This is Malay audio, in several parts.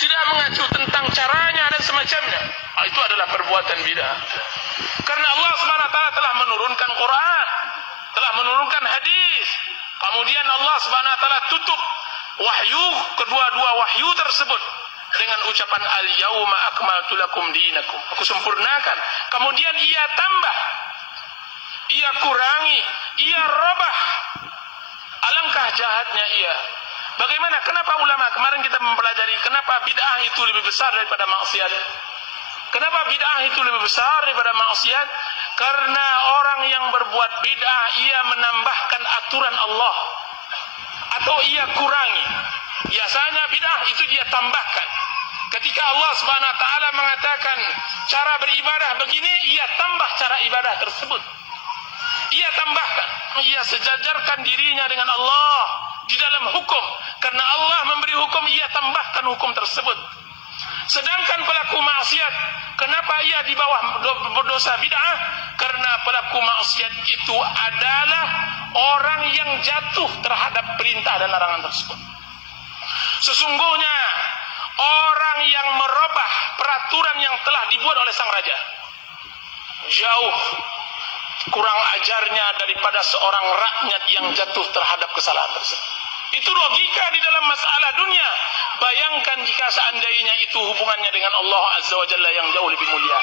tidak mengacu tentang caranya dan semacamnya, itu adalah perbuatan bid'ah. Karena Allah Subhanahu wa taala telah menurunkan Quran, telah menurunkan hadis. Kemudian Allah Subhanahu wa taala tutup wahyu, kedua-dua wahyu tersebut dengan ucapan al-yauma akmaltu lakum dinakum. Aku sempurnakan. Kemudian ia tambah, ia kurangi, ia robah. Alangkah jahatnya ia. Bagaimana? Kenapa ulama kemarin kita mempelajari kenapa bid'ah itu lebih besar daripada maksiat? Kenapa bid'ah itu lebih besar daripada maksiat? Karena orang yang berbuat bid'ah ia menambahkan aturan Allah atau ia kurangi. Biasanya bid'ah itu dia tambahkan. Ketika Allah Subhanahu wa taala mengatakan cara beribadah begini, ia tambah cara ibadah tersebut. Ia tambahkan, ia sejajarkan dirinya dengan Allah di dalam hukum. Karena Allah memberi hukum, ia tambahkan hukum tersebut. Sedangkan pelaku maksiat, kenapa ia di bawah berdosa bid'ah? Karena pelaku maksiat itu adalah orang yang jatuh terhadap perintah dan larangan tersebut. Sesungguhnya orang yang merubah peraturan yang telah dibuat oleh sang raja jauh kurang ajarnya daripada seorang rakyat yang jatuh terhadap kesalahan tersebut. Itu logika di dalam masalah dunia. Bayangkan jika seandainya itu hubungannya dengan Allah Azza wa Jalla yang jauh lebih mulia.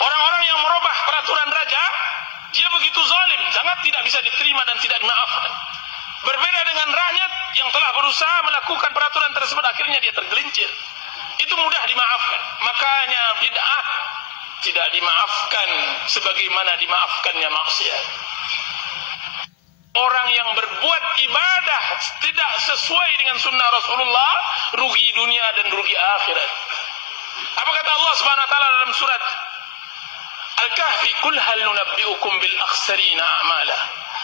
Orang-orang yang merubah peraturan raja, dia begitu zalim, sangat tidak bisa diterima dan tidak dimaafkan. Berbeda dengan rakyat yang telah berusaha melakukan peraturan tersebut, akhirnya dia tergelincir. Itu mudah dimaafkan. Makanya bid'ah tidak dimaafkan sebagaimana dimaafkannya maksiat. Orang yang berbuat ibadah tidak sesuai dengan sunnah Rasulullah, rugi dunia dan rugi akhirat. Apa kata Allah Subhanahu wa taala dalam surat Al-Kahfi, "Qul hal nunabbi'ukum bil akhsarina a'mala."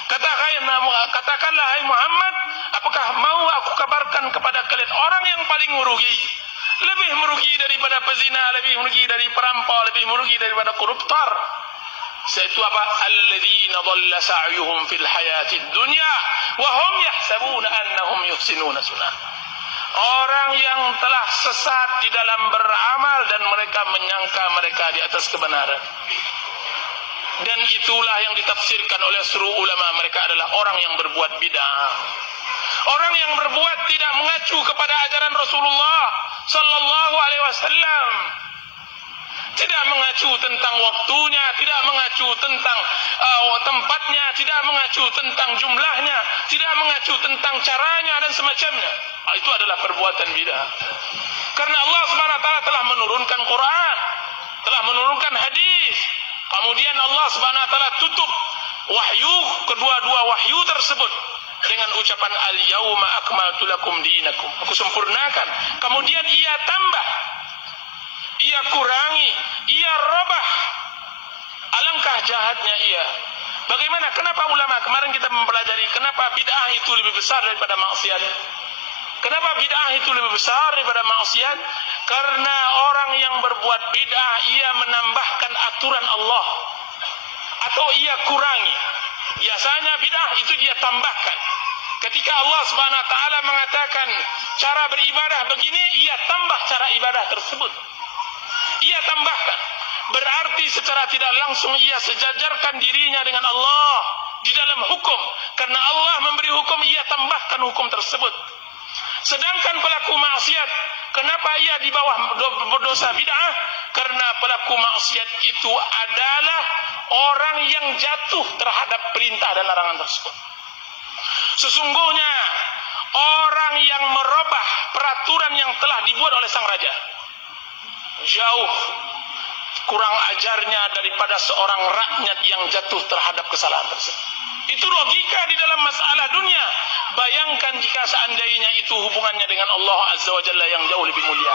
Katakanlah hai Muhammad, apakah mau aku kabarkan kepada kalian orang yang paling merugi? Lebih merugi daripada pezina, lebih merugi dari perampok, lebih merugi daripada koruptor. Yaitu apa? Alladzina dhalla sa'yuhum fil hayatid dunya wa hum yahsabuna annahum yuhsinuna sunah. Orang yang telah sesat di dalam beramal dan mereka menyangka mereka di atas kebenaran. Dan itulah yang ditafsirkan oleh seluruh ulama, mereka adalah orang yang berbuat bid'ah. Orang yang berbuat tidak mengacu kepada ajaran Rasulullah sallallahu alaihi wasallam. Tidak mengacu tentang waktunya, tidak mengacu tentang tempatnya, tidak mengacu tentang jumlahnya, tidak mengacu tentang caranya dan semacamnya. Itu adalah perbuatan bid'ah. Karena Allah Subhanahu wa taala telah menurunkan Quran, telah menurunkan hadis. Kemudian Allah Subhanahu wa taala tutup wahyu, kedua-dua wahyu tersebut dengan ucapan al-yauma akmaltu lakum dinakum. Aku sempurnakan. Kemudian ia tambah, ia kurangi, ia robah. Alangkah jahatnya ia. Bagaimana? Kenapa ulama kemarin kita mempelajari kenapa bid'ah itu lebih besar daripada maksiat? Kenapa bid'ah itu lebih besar daripada maksiat? Karena orang yang berbuat bid'ah ia menambahkan aturan Allah atau ia kurangi. Biasanya bid'ah itu dia tambahkan. Ketika Allah Subhanahu wa taala mengatakan cara beribadah begini, ia tambah cara ibadah tersebut. Ia tambahkan. Berarti secara tidak langsung ia sejajarkan dirinya dengan Allah di dalam hukum. Karena Allah memberi hukum, ia tambahkan hukum tersebut. Sedangkan pelaku maksiat, kenapa ia di bawah berdosa bid'ah? Karena pelaku maksiat itu adalah orang yang jatuh terhadap perintah dan larangan tersebut. Sesungguhnya orang yang merubah peraturan yang telah dibuat oleh sang raja jauh kurang ajarnya daripada seorang rakyat yang jatuh terhadap kesalahan tersebut. Itu logika di dalam masalah dunia. Bayangkan jika seandainya itu hubungannya dengan Allah Azza wa Jalla yang jauh lebih mulia.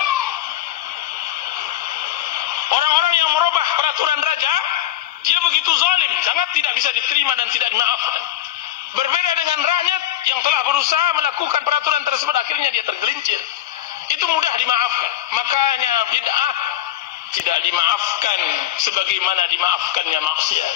Orang-orang yang merubah peraturan raja, dia begitu zalim, sangat tidak bisa diterima dan tidak dimaafkan. Berbeda dengan rakyat yang telah berusaha melakukan peraturan tersebut, akhirnya dia tergelincir. Itu mudah dimaafkan. Makanya bid'ah tidak dimaafkan sebagaimana dimaafkannya maksiat.